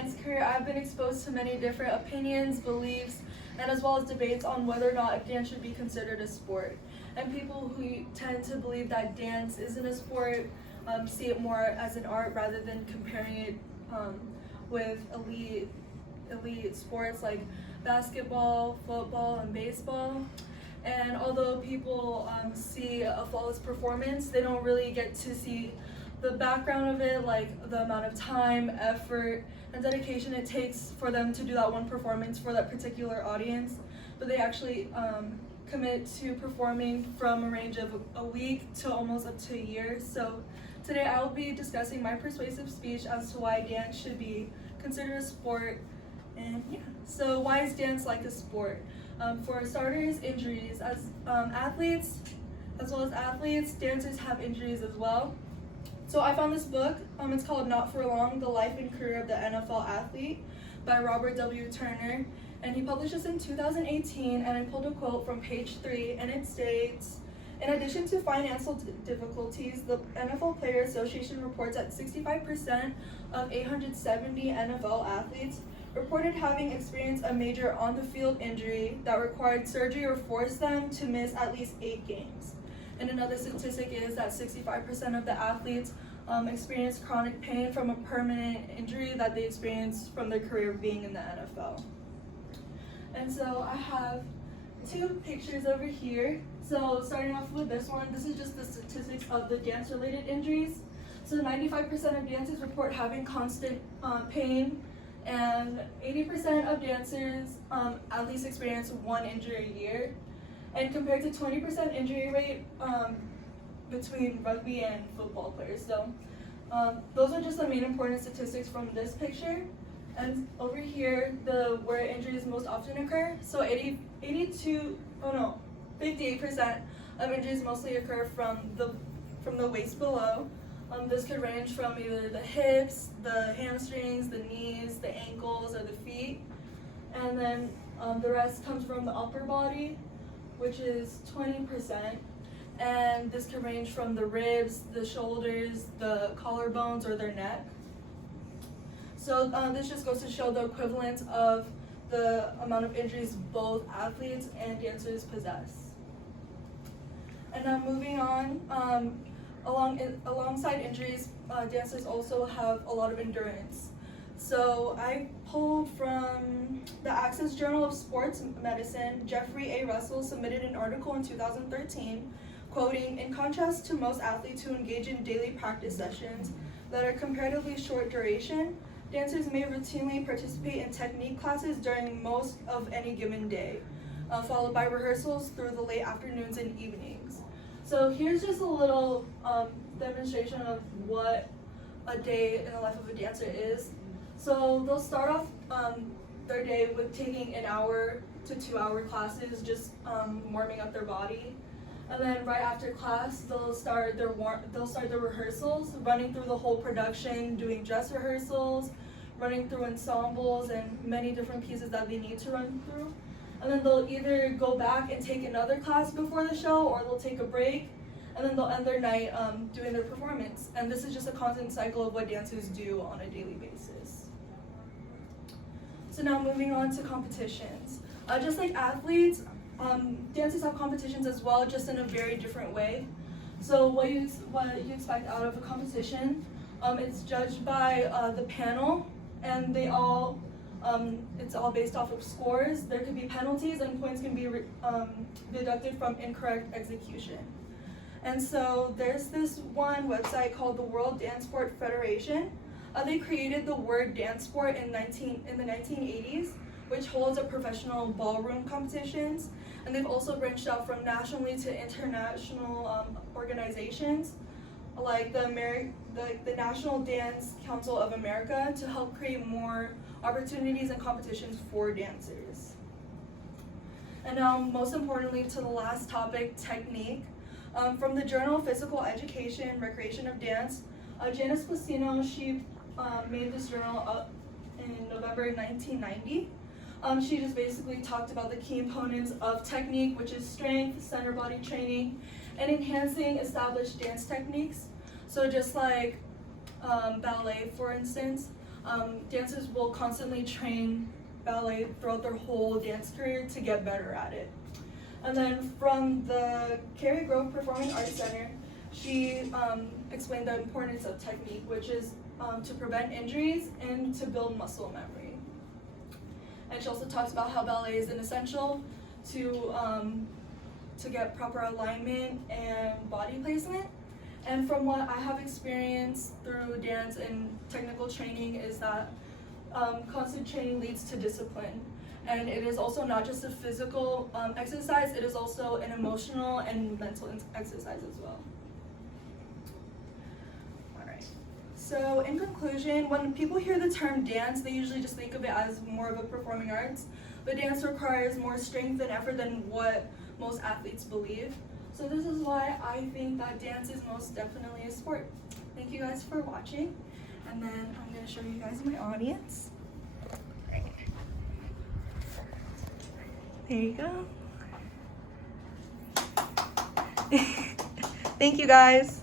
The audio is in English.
dance career, I've been exposed to many different opinions, beliefs, and as well as debates on whether or not dance should be considered a sport. And people who tend to believe that dance isn't a sport see it more as an art rather than comparing it with elite sports like basketball, football, and baseball. And although people see a flawless performance, they don't really get to see the background of it, like the amount of time, effort, and dedication it takes for them to do that one performance for that particular audience. But they actually commit to performing from a range of a week to almost up to a year. So today I will be discussing my persuasive speech as to why dance should be considered a sport. And yeah, so why is dance like a sport? For starters, injuries. As athletes, dancers have injuries as well. So I found this book, it's called Not For Long, The Life and Career of the NFL Athlete by Robert W. Turner. And he published this in 2018, and I pulled a quote from page 3, and it states, in addition to financial difficulties, the NFL Player Association reports that 65% of 870 NFL athletes reported having experienced a major on-the-field injury that required surgery or forced them to miss at least 8 games. And another statistic is that 65% of the athletes experience chronic pain from a permanent injury that they experienced from their career being in the NFL. And so I have 2 pictures over here. So starting off with this one, this is just the statistics of the dance-related injuries. So 95% of dancers report having constant pain, and 80% of dancers at least experience 1 injury a year. And compared to 20% injury rate between rugby and football players. So those are just the main important statistics from this picture. And over here, where injuries most often occur. So 58% of injuries mostly occur from the waist below. This could range from either the hips, the hamstrings, the knees, the ankles, or the feet. And then the rest comes from the upper body, which is 20. And this can range from the ribs, the shoulders, the collarbones, or their neck. So this just goes to show the equivalence of the amount of injuries both athletes and dancers possess. And now moving on, alongside injuries, dancers also have a lot of endurance. So I pulled from the Access Journal of Sports Medicine. Jeffrey A. Russell submitted an article in 2013 quoting, "In contrast to most athletes who engage in daily practice sessions that are comparatively short duration, dancers may routinely participate in technique classes during most of any given day, followed by rehearsals through the late afternoons and evenings." So here's just a little demonstration of what a day in the life of a dancer is. So they'll start off their day with taking 1 hour to 2 hour classes, just warming up their body. And then right after class, they'll start their rehearsals, running through the whole production, doing dress rehearsals, running through ensembles and many different pieces that they need to run through. And then they'll either go back and take another class before the show, or they'll take a break, and then they'll end their night doing their performance. And this is just a constant cycle of what dancers do on a daily basis. So now moving on to competitions. Just like athletes, dancers have competitions as well, just in a very different way. So what you expect out of a competition, it's judged by the panel, and it's all based off of scores. There could be penalties, and points can be deducted from incorrect execution. And so there's this one website called the World Dance Sport Federation. They created the word dance sport in the 1980s, which holds a professional ballroom competitions. And they've also branched out from nationally to international organizations like the National Dance Council of America to help create more opportunities and competitions for dancers. And now, most importantly, to the last topic, technique. From the Journal of Physical Education, Recreation of Dance, Janice Placino, she made this journal up in November 1990. She just basically talked about the key components of technique, which is strength, center body training, and enhancing established dance techniques. So just like ballet, for instance, dancers will constantly train ballet throughout their whole dance career to get better at it. And then from the Cary Grove Performing Arts Center, she explained the importance of technique, which is to prevent injuries and to build muscle memory. And she also talks about how ballet is an essential to get proper alignment and body placement. And from what I have experienced through dance and technical training is that constant training leads to discipline. And it is also not just a physical exercise, it is also an emotional and mental exercise as well. Alright, so in conclusion, when people hear the term dance, they usually just think of it as more of a performing arts, but dance requires more strength and effort than what most athletes believe. So this is why I think that dance is most definitely a sport. Thank you guys for watching, and then I'm going to show you guys my audience. There you go. Thank you guys.